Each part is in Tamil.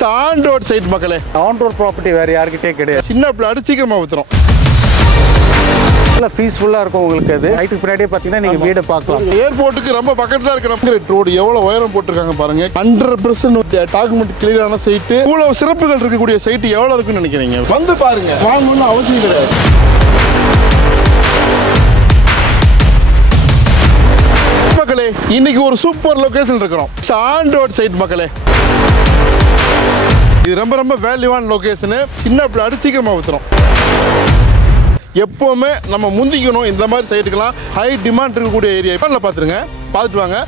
On road site மக்களே on road property வேற யார்கிட்டே கிடையாது. சின்ன பிளாட் சீக்கிரமா வித்துறோம். நல்ல பீஸ்ஃபுல்லா இருக்கும் உங்களுக்கு அது. ஹைட்டுக்கு பின்னாடியே பாத்தீங்கன்னா நீங்க வீட பார்க்கலாம். ஏர்போர்ட்டுக்கு ரொம்ப பக்கத்துல இருக்கு நம்ம ரோடு எவ்வளவு உயரம் போட்டுருக்காங்க பாருங்க. 100% டாக்குமெண்ட் கிளியரான சைட். இவ்வளவு சிறப்புகள் இருக்கக்கூடிய சைட் எவ்வளவு இருக்குன்னு நினைக்கிறீங்க? வந்து பாருங்க. வாங்கணும்னு அவசியம் கிடையாது. மக்களே இன்னைக்கு ஒரு சூப்பர் லொகேஷன் இருக்கிறோம். ஆன் ரோட் சைட் மக்களே. இது ரொம்ப வேல்யூவான லொகேஷன். சின்ன பிளாட் சீக்கிரமா வித்துறோம். எப்பவுமே நம்ம முந்திக்கணும். இந்த மாதிரி சைட்டுக்கெல்லாம் ஹை டிமாண்ட் இருக்கக்கூடிய ஏரியா இப்போ பார்த்துருங்க, பார்த்துட்டு வாங்க.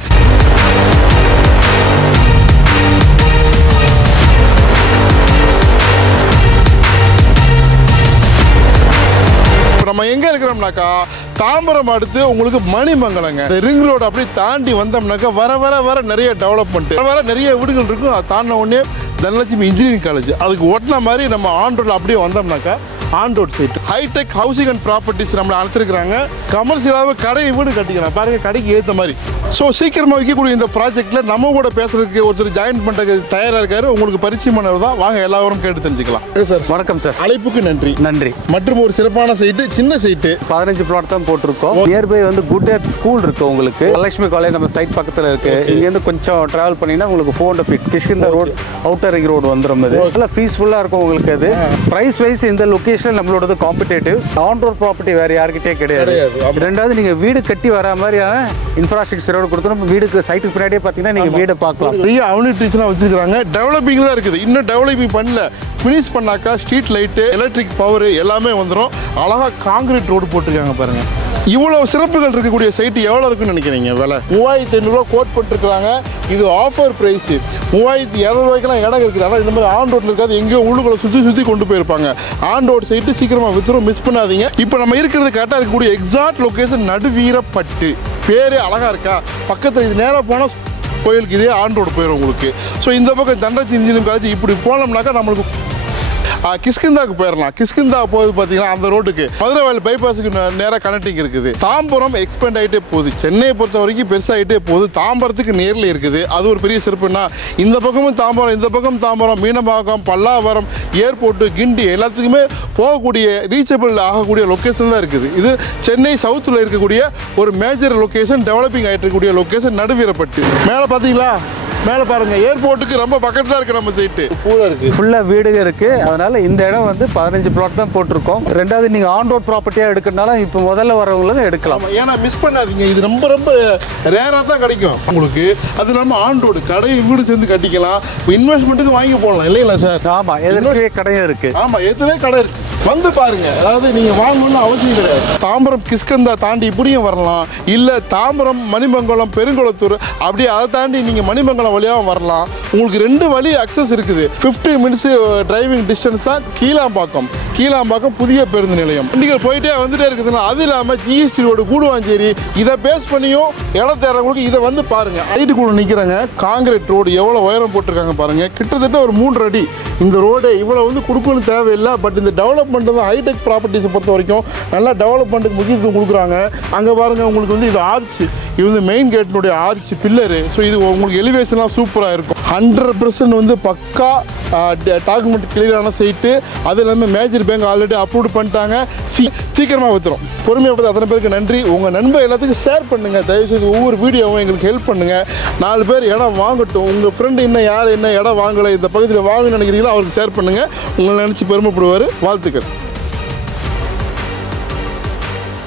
நம்ம எங்க இருக்கிறோம்னாக்கா தாம்பரம் அடுத்து உங்களுக்கு மணிமங்கலங்க. ரிங் ரோடு அப்படி தாண்டி வந்தோம்னாக்கா வர நிறைய டெவலப்மெண்ட், வர நிறைய வீடுகள் இருக்கும். அதை தாண்டின உடனே தனலட்சுமி இன்ஜினியரிங் காலேஜ், அதுக்கு ஒட்டின மாதிரி நம்ம ஆன் ரோட்ல அப்படியே வந்தோம்னாக்கா on road side hitech housing and properties நம்மளை அழைச்சிருக்கிறாங்க. கமர்ஷியலாக கடை வீடு கட்டிக்கலாம் பாருங்க, கடைக்கு ஏற்ற மாதிரி. ஸோ சீக்கிரமாக வைக்கக்கூடிய இந்த ப்ராஜெக்ட்ல நம்ம கூட பேசுறதுக்கு ஒருத்தர் ஜாயின் பண்ணுறதுக்கு தயாராக இருக்காரு. உங்களுக்கு பரிச்சயமானவர் தான், வாங்க எல்லாரும் கேட்டு தெரிஞ்சுக்கலாம். சார் வணக்கம் சார். அழைப்புக்கு நன்றி. நன்றி. மற்றும் ஒரு சிறப்பான சைட்டு, சின்ன சைட்டு 15 பிளாட் தான் போட்டிருக்கோம். நியர்பை வந்து குட் எர்த் ஸ்கூல் இருக்கு உங்களுக்கு. தனலட்சுமி காலேஜ் நம்ம சைட் பக்கத்தில் இருக்கு. இங்கேருந்து கொஞ்சம் டிராவல் பண்ணீங்கன்னா உங்களுக்கு 400 feet Kishkinda road, outer ring road வந்துடும். அது நல்லா பீஸ்ஃபுல்லாக இருக்கும் உங்களுக்கு. அது ப்ரைஸ் வைஸ் இந்த லொகேஷன் நம்மளோட காம்படேட்டிவ். ஆன் ரோட் ப்ராப்பர்ட்டி வேற யார்கிட்டே கிடையாது. ரெண்டாவது நீங்க வீடு கட்டி வர மாதிரியான இன்ஃப்ராஸ்ட்ரக்சரோட கொடுத்தோம். வீடுக்கு சைட்டுக்கு பின்னாடியே பார்த்தீங்கன்னா நீங்க வீடை பார்க்கலாம். நிறைய அம்யூனிட்டிஸ்லாம் வச்சிருக்காங்க. டெவலப்பிங் தான் இருக்குது, இன்னும் டெவலப்பிங் பண்ணல. ஃபினிஷ் பண்ணாக்கா ஸ்ட்ரீட் லைட்டு, எலக்ட்ரிக் பவர் எல்லாமே வந்துடும். அழகா காங்கிரீட் ரோடு போட்டிருக்காங்க பாருங்க. இவ்வளவு சிறப்புகள் இருக்கக்கூடிய சைட்டு எவ்வளோ இருக்குன்னு நினைக்கிறீங்க? விலை 3500 கோட் பண்ணிருக்காங்க. இது ஆஃபர் பிரைஸ். 3200 இடம் இருக்குது. ஆனால் இந்த மாதிரி ஆன் ரோட்ல இருக்காது, எங்கேயோ உள்ளுக்குள்ள சுற்றி கொண்டு போயிருப்பாங்க. ஆன் ரோட் சைட்டு சீக்கிரமா வித்துரும், மிஸ் பண்ணாதீங்க. இப்போ நம்ம இருக்கிறது கரெக்டாக இருக்கக்கூடிய எக்ஸாக்ட் லொகேஷன் நடுவீரப்பட்டு. பேரே அழகா இருக்கா. பக்கத்தில் இது நேராக போனால் கோயிலுக்கு இதே ஆன் ரோடு போயிடும் உங்களுக்கு. ஸோ இந்த பக்கம் தனலட்சுமி இன்ஜினியரிங் காலேஜ் இப்படி போனோம்னாக்கா நம்மளுக்கு கிஷ்கிந்தாவுக்கு போயிடலாம். கிஷ்கிந்தா போய் பார்த்தீங்கன்னா அந்த ரோட்டுக்கு மதுரை பைபாஸுக்கு நேராக கனெக்டிங் இருக்குது. தாம்பரம் எக்ஸ்பெண்ட் ஆகிட்டே போகுது. சென்னையை பொறுத்த வரைக்கும் பெருசாகிட்டே போகுது. தாம்பரத்துக்கு நேரில் இருக்குது. அது ஒரு பெரிய சிறப்புன்னா இந்த பக்கமும் தாம்பரம், இந்த பக்கம் தாம்பரம், மீனம்பாக்கம், பல்லாவரம், ஏர்போர்ட்டு, கிண்டி எல்லாத்துக்குமே போகக்கூடிய ரீச்சபிள் ஆகக்கூடிய லொக்கேஷன் தான் இருக்குது. இது சென்னை சவுத்தில் இருக்கக்கூடிய ஒரு மேஜர் லொக்கேஷன், டெவலப்பிங் ஆகிட்டு இருக்கக்கூடிய லொக்கேஷன் நடுவீரப்பட்டு. மேலே பார்த்தீங்களா, மேலே பாருங்க, ஏர்போர்ட்டுக்கு ரொம்ப பக்கத்தில் இருக்கு நம்ம சைட்டு. பூரா இருக்கு, ஃபுல்லா வீடுங்க இருக்கு. அதனால இந்த இடம் வந்து 15 பிளாட் தான் போட்டிருக்கோம். ரெண்டாவது நீங்க ஆன் ரோட் ப்ராப்பர்ட்டியா எடுக்கிறதுனால இப்போ முதல்ல வரவங்களும் எடுக்கலாம். ஏன்னா மிஸ் பண்ணாதீங்க, இது ரொம்ப ரேரா தான் கிடைக்கும் உங்களுக்கு. அது நம்ம ஆன் ரோடு கடை வீடு சேர்ந்து கட்டிக்கலாம். இன்வெஸ்ட்மெண்ட்டுக்கு வாங்கி போடலாம் இல்லைங்களா சார்? ஆமா, எதுவே கடையும் இருக்கு. ஆமா, எதுவே கடை இருக்கு. வந்து பாருங்க. அதாவது நீங்க வாங்கணும்னு அவசியம் கிடையாது. தாம்பரம் கிஷ்கிந்தா தாண்டி இப்படியும் வரலாம், இல்ல தாம்பரம் மணிமங்கலம் பெருங்குளத்தூர் அப்படியே அதை தாண்டி நீங்க மணிமங்கலம் வழியாகவும் வரலாம். உங்களுக்கு 2 வழி அக்சஸ் இருக்குது. 15 minutes டிரைவிங் டிஸ்டன்ஸ் தான் கீழாம்பாக்கம் புதிய பேருந்து நிலையம். வண்டிகள் போயிட்டே வந்துட்டே இருக்குதுன்னா, அது இல்லாமல் ஜிஎஸ்டி ரோடு கூடுவாஞ்சேரி இதை பேஸ் பண்ணியும் இடம் தேடுறவங்களுக்கு இதை வந்து பாருங்க. ஹைட்டு கூட நிற்கிறாங்க. காங்கிரீட் ரோடு எவ்வளோ உயரம் போட்டிருக்காங்க பாருங்க. கிட்டத்தட்ட ஒரு 3 அடி. இந்த ரோடு இவ்வளோ வந்து கொடுக்கணும் தேவையில்லை. பட் இந்த டெவலப்மெண்ட் தான் ஹைடெக் ப்ராப்பர்ட்டிஸை பொறுத்த வரைக்கும் நல்லா டெவலப்மெண்ட்டுக்கு முக்கியத்துவம் கொடுக்குறாங்க. அங்கே பாருங்கள், உங்களுக்கு வந்து இது ஆர்ச்சு, இது வந்து மெயின் கேட்டினுடைய ஆர்ச் பில்லரு. ஸோ இது உங்களுக்கு எலிவேஷன்லாம் சூப்பராக இருக்கும். 100% வந்து பக்கா டாக்குமெண்ட் கிளியரான சைட்டு. அது இல்லாமல் மேஜர் பேங்க் ஆல்ரெடி அப்ரூவ் பண்ணிட்டாங்க. சீக்கிரமாக வித்துரும். பொறுமையாக பார்த்து அத்தனை பேருக்கு நன்றி. உங்கள் நண்பர் எல்லாத்துக்கும் ஷேர் பண்ணுங்கள். தயவுசெய்து ஒவ்வொரு வீடியோவும் எங்களுக்கு ஹெல்ப் பண்ணுங்கள். 4 பேர் இடம் வாங்கட்டும். உங்கள் ஃப்ரெண்டு இன்னும் யார் என்ன இடம் வாங்கலை, இந்த பகுதியில் வாங்கணும்னு நினைக்கிறீங்களோ அவருக்கு ஷேர் பண்ணுங்கள். உங்களை நினச்சி பெருமைப்படுவார். வாழ்த்துக்கள்.